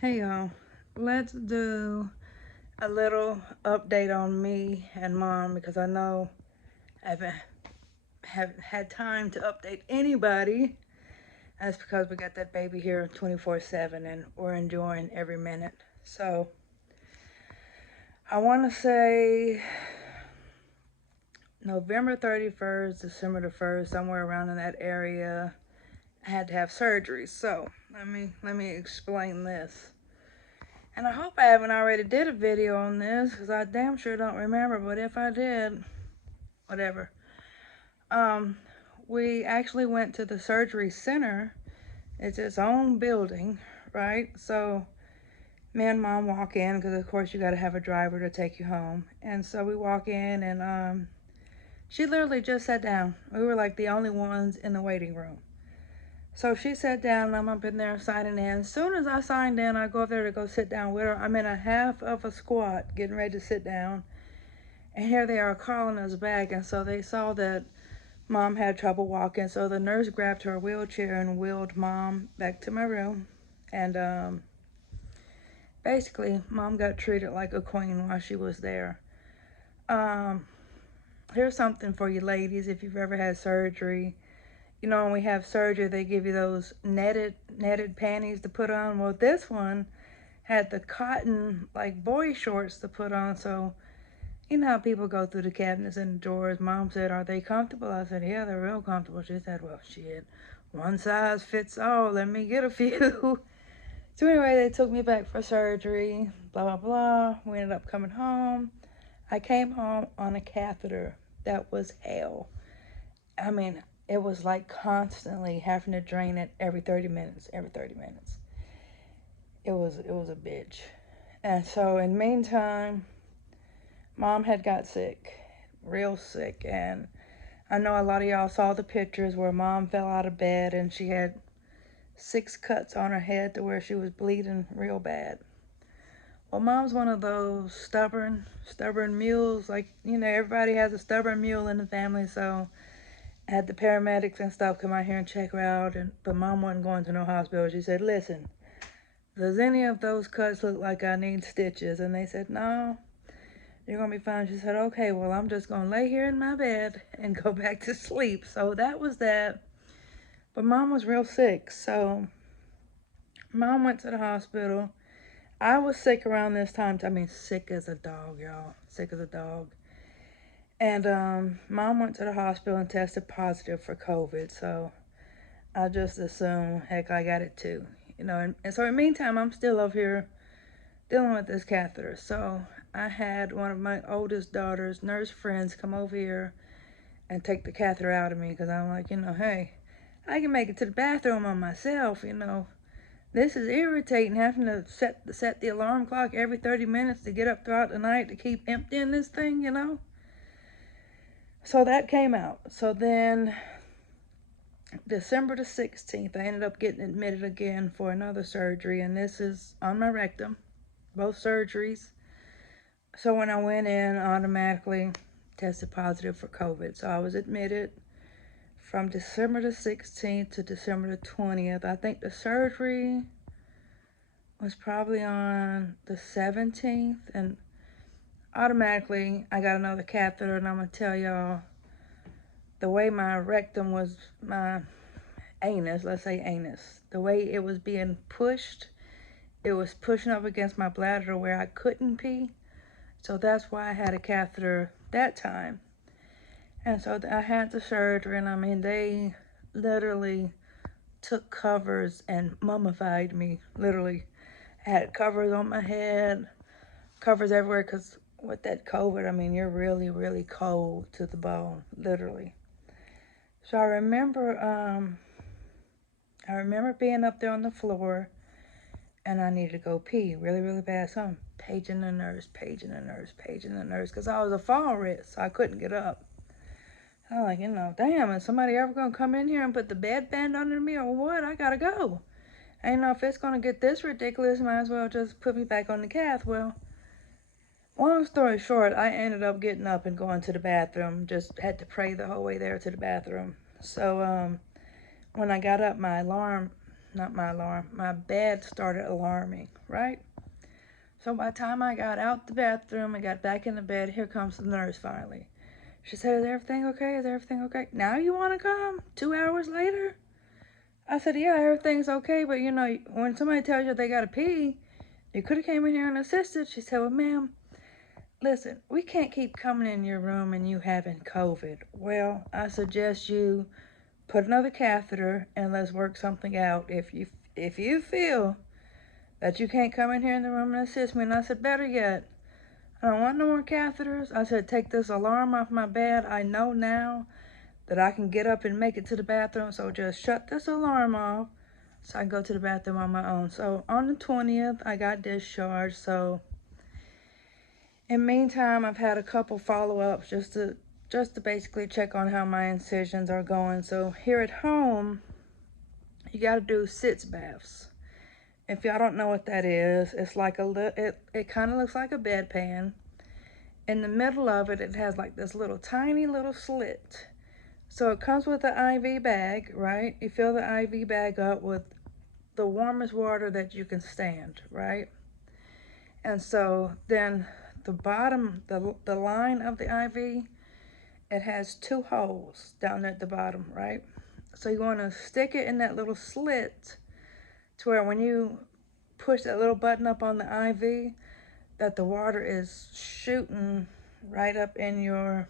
Hey y'all, let's do a little update on me and mom because I know I haven't had time to update anybody. That's because we got that baby here 24/7 and we're enjoying every minute. So I want to say November 31st, December the 1st, somewhere around in that area, I had to have surgery. So let me explain this. And I hope I haven't already did a video on this because I damn sure don't remember, but if I did, whatever. Um, we actually went to the surgery center. It's its own building, right? So me and mom walk in because of course you got to have a driver to take you home. And so we walk in and she literally just sat down. We were like the only ones in the waiting room. So she sat down and I'm up in there signing in. As soon as I signed in, I go up there to go sit down with her. I'm in a half of a squat getting ready to sit down. And here they are calling us back. And so they saw that mom had trouble walking. So the nurse grabbed her wheelchair and wheeled mom back to my room. And basically, mom got treated like a queen while she was there. Um, Here's something for you ladies if you've ever had surgery. You know, when we have surgery, they give you those netted panties to put on. Well, this one had the cotton, like, boy shorts to put on. So, you know how people go through the cabinets and the drawers. Mom said, "Are they comfortable?" I said, "Yeah, they're real comfortable." She said, "Well, shit, one size fits all. Let me get a few." So anyway, they took me back for surgery, blah, blah, blah. We ended up coming home. I came home on a catheter. That was hell. I mean, it was like constantly having to drain it every 30 minutes, every 30 minutes. It was a bitch. And so in the meantime, mom had got sick, real sick, and I know a lot of y'all saw the pictures where mom fell out of bed and she had 6 cuts on her head to where she was bleeding real bad. Well, mom's one of those stubborn mules. Like, you know, everybody has a stubborn mule in the family, so I had the paramedics and stuff come out here and check her out, but mom wasn't going to no hospital. She said, "Listen, does any of those cuts look like I need stitches?" And they said, "No, you're going to be fine." She said, "Okay, well, I'm just going to lay here in my bed and go back to sleep." So that was that. But mom was real sick, so mom went to the hospital. I was sick around this time. I mean, sick as a dog, y'all. Sick as a dog. And mom went to the hospital and tested positive for COVID. So I just assumed, heck, I got it too. You know, and so in the meantime, I'm still up here dealing with this catheter. So I had one of my oldest daughter's nurse friends come over here and take the catheter out of me because I'm like, hey, I can make it to the bathroom on myself. This is irritating having to set the alarm clock every 30 minutes to get up throughout the night to keep emptying this thing. So that came out. So then December the 16th, I ended up getting admitted again for another surgery, and this is on my rectum, both surgeries. So when I went in, automatically tested positive for COVID. So I was admitted from December the 16th to December the 20th. I think the surgery was probably on the 17th, and automatically I got another catheter, and I'm gonna tell y'all the way my rectum was, my anus, let's say anus, the way it was being pushed, it was pushing up against my bladder where I couldn't pee. So that's why I had a catheter that time. And so I had the surgery, and I mean, they literally took covers and mummified me, literally. I had covers on my head, covers everywhere, because with that COVID, I mean, you're really, really cold to the bone, literally. So I remember being up there on the floor, and I needed to go pee really, really bad. So I'm paging the nurse, because I was a fall risk, so I couldn't get up. I'm like, damn, is somebody ever gonna come in here and put the bedband under me or what? I gotta go. I know if it's gonna get this ridiculous, might as well just put me back on the cath. Well, long story short, I ended up getting up and going to the bathroom. Just had to pray the whole way there to the bathroom. So when I got up, my alarm not my alarm, my bed started alarming, right? So by the time I got out the bathroom and got back in the bed, here comes the nurse finally. She said, "Is everything okay? Is everything okay? Now you want to come? 2 hours later?" I said, "Yeah, everything's okay, but you know, when somebody tells you they gotta pee, you could have came in here and assisted." She said, "Well, ma'am, listen, we can't keep coming in your room and you having COVID. Well, I suggest you put another catheter and let's work something out. If you feel that you can't come in here in the room and assist me." And I said, "Better yet, I don't want no more catheters." I said, "Take this alarm off my bed. I know now that I can get up and make it to the bathroom, so just shut this alarm off so I can go to the bathroom on my own." So on the 20th, I got discharged. So in the meantime, I've had a couple follow-ups just to basically check on how my incisions are going. So here at home, you got to do sitz baths. If y'all don't know what that is, it's like it kind of looks like a bedpan. In the middle of it, it has like this little tiny little slit. So it comes with an IV bag, right? You fill the IV bag up with the warmest water that you can stand, right? And so then the bottom, the line of the IV, it has two holes down at the bottom, right? So you want to stick it in that little slit to where when you push that little button up on the IV, that the water is shooting right up in your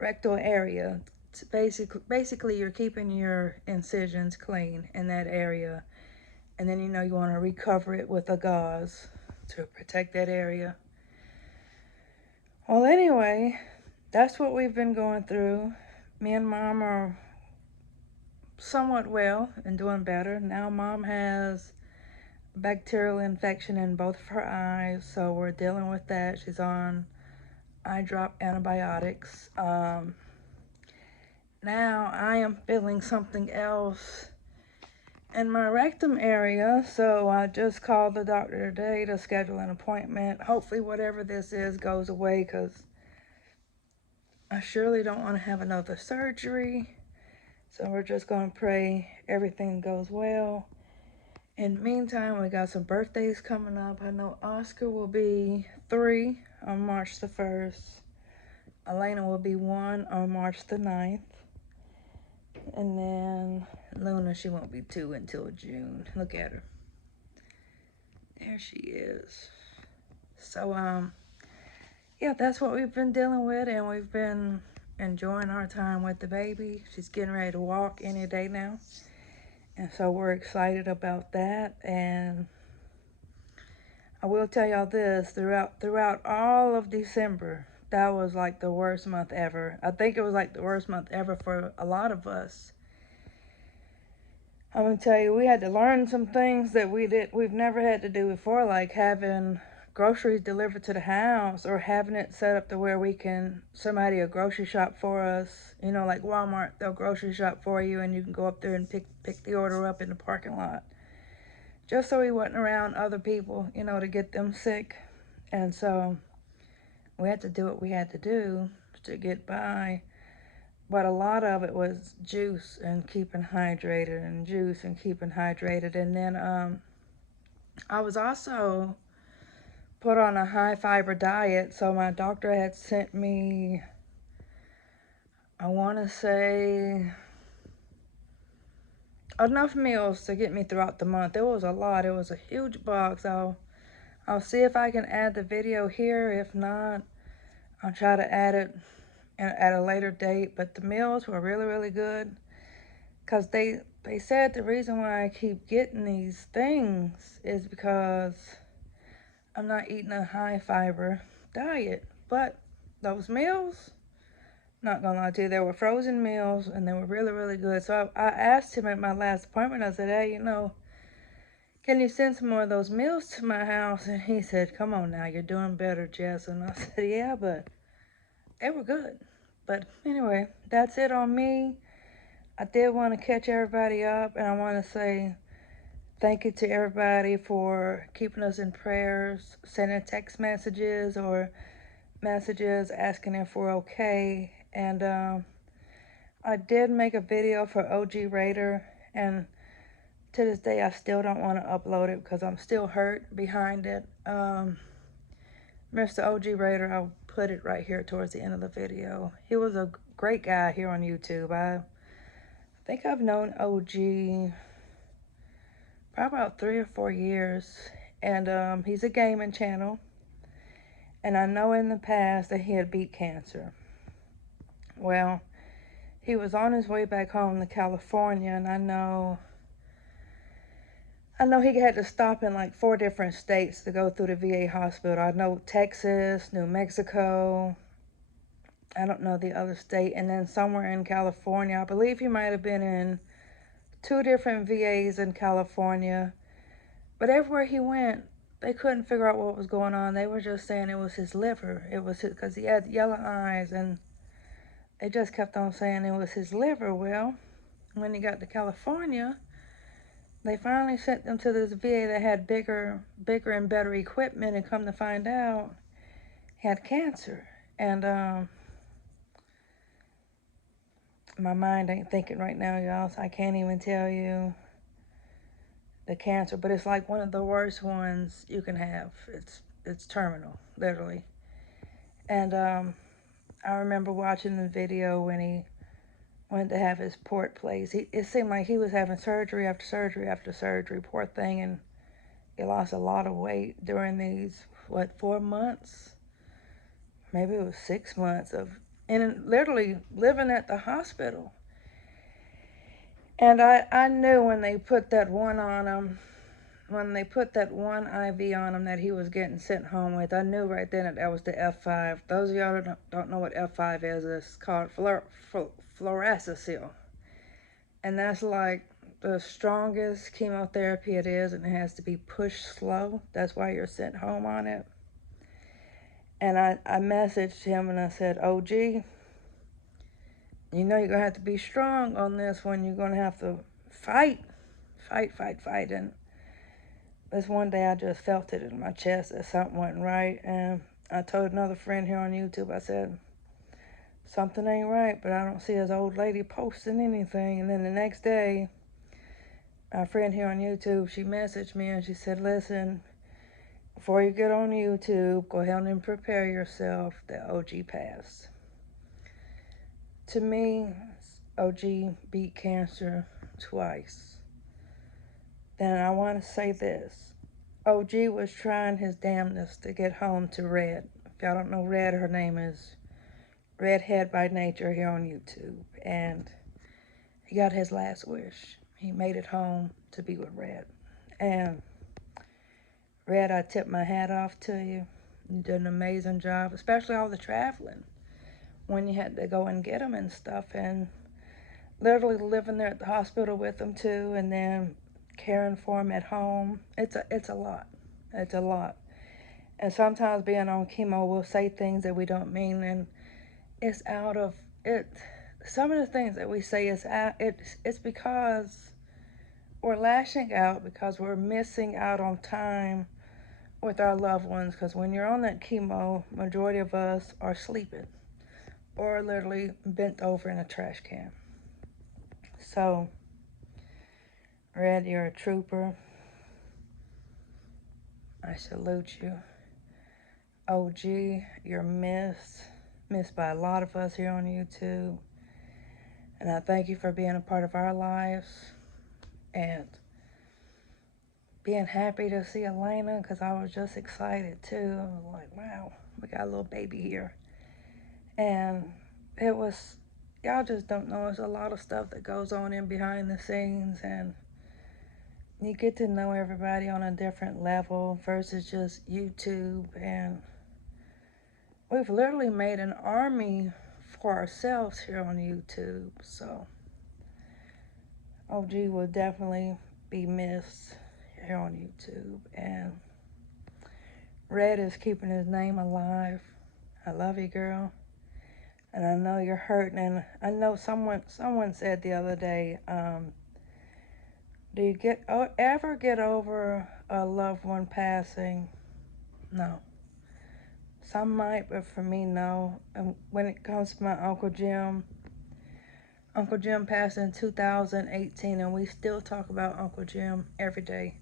rectal area. Basically, you're keeping your incisions clean in that area. And then, you know, you want to recover it with a gauze to protect that area. Well, anyway, that's what we've been going through. Me and Mom are somewhat well and doing better. Now Mom has bacterial infection in both of her eyes, so we're dealing with that. She's on eye drop antibiotics. Now I am feeling something else in my rectum area, so I just called the doctor today to schedule an appointment. Hopefully whatever this is goes away, because I surely don't want to have another surgery. So we're just going to pray everything goes well. In the meantime, we got some birthdays coming up. I know Oscar will be 3 on March the 1st. Elena will be 1 on March the 9th. And then Luna, she won't be 2 until June. Look at her. There she is. So, yeah, that's what we've been dealing with, and we've been enjoying our time with the baby. She's getting ready to walk any day now. And so we're excited about that. And I will tell y'all this, throughout all of December, that was like the worst month ever. I think it was like the worst month ever for a lot of us. I'm gonna tell you, we had to learn some things that we've never had to do before, like having groceries delivered to the house, or having it set up to where somebody will grocery shop for us. You know, like Walmart, they'll grocery shop for you and you can go up there and pick the order up in the parking lot. Just so we wasn't around other people, you know, to get them sick. And so we had to do what we had to do to get by. But a lot of it was juice and keeping hydrated, and juice and keeping hydrated. And then I was also put on a high fiber diet. So my doctor had sent me, I want to say, enough meals to get me throughout the month. It was a lot. It was a huge box. I'll see if I can add the video here. If not, I'll try to add it at a later date. But the meals were really, really good, because they said the reason why I keep getting these things is because I'm not eating a high fiber diet. But those meals, not gonna lie to you, they were frozen meals and they were really, really good. So I asked him at my last appointment, I said, "Hey, you know, can you send some more of those meals to my house?" And he said, "Come on now, you're doing better, Jess." And I said, "Yeah, but they were good." But anyway, that's it on me. I did want to catch everybody up, and I want to say thank you to everybody for keeping us in prayers, sending text messages or messages asking if we're okay. And I did make a video for OG Raider, and To this day, I still don't want to upload it because I'm still hurt behind it. Mr. OG Raider, I'll put it right here towards the end of the video. He was a great guy here on YouTube. I think I've known OG probably about 3 or 4 years. And he's a gaming channel. And I know in the past that he had beat cancer. Well, he was on his way back home to California, and I know he had to stop in like 4 different states to go through the VA hospital. I know Texas, New Mexico, I don't know the other state, and then somewhere in California. I believe he might have been in 2 different VAs in California. But everywhere he went, they couldn't figure out what was going on. They were just saying it was his liver. It was because he had yellow eyes, and they just kept on saying it was his liver. Well, when he got to California, they finally sent them to this VA that had bigger and better equipment, and come to find out, he had cancer. And my mind ain't thinking right now, y'all, so I can't even tell you the cancer, but it's like one of the worst ones you can have. It's terminal, literally. And I remember watching the video when he went to have his port placed. It seemed like he was having surgery after surgery after surgery, poor thing, and he lost a lot of weight during these, 4 months? Maybe it was 6 months and literally living at the hospital. And I knew when they put that one on him, when they put that one IV on him that he was getting sent home with, I knew right then that was the F5. Those of y'all that don't know what F5 is, it's called fluorouracil. And that's like the strongest chemotherapy it is, and it has to be pushed slow. That's why you're sent home on it. And I messaged him and I said, OG, you know you're going to have to be strong on this one. You're going to have to fight. And this one day I just felt it in my chest that something wasn't right. And I told another friend here on YouTube, I said, something ain't right, but I don't see his old lady posting anything. And then the next day, my friend here on YouTube, she messaged me and she said, listen, before you get on YouTube, go ahead and prepare yourself. The OG passed. To me, OG beat cancer twice. Then I want to say this. OG was trying his damnedest to get home to Red. If y'all don't know Red, her name is Redhead by Nature here on YouTube. And he got his last wish. He made it home to be with Red. And Red, I tip my hat off to you. You did an amazing job, especially all the traveling when you had to go and get him and stuff, and literally living there at the hospital with him too, and then caring for him at home. It's a lot. It's a lot. And sometimes being on chemo, we'll say things that we don't mean, and it's out of it. Some of the things that we say it's because we're lashing out, because we're missing out on time with our loved ones. Because when you're on that chemo, majority of us are sleeping or literally bent over in a trash can. So, Red, you're a trooper. I salute you. OG, you're missed by a lot of us here on YouTube. And I thank you for being a part of our lives and being happy to see Elena, because I was just excited too. I was like, wow, we got a little baby here. And it was, y'all just don't know, there's a lot of stuff that goes on in behind the scenes, and you get to know everybody on a different level versus just YouTube. And we've literally made an army for ourselves here on YouTube. So OG will definitely be missed here on YouTube. And Red is keeping his name alive. I love you, girl. And I know you're hurting. And I know someone said the other day, do you ever get over a loved one passing? No. Some might, but for me, no. And when it comes to my Uncle Jim, Uncle Jim passed in 2018, and we still talk about Uncle Jim every day.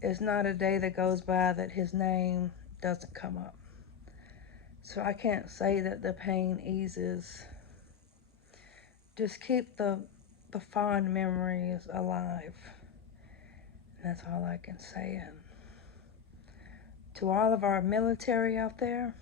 It's not a day that goes by that his name doesn't come up. So I can't say that the pain eases. Just keep the fond memories alive. That's all I can say. And to all of our military out there,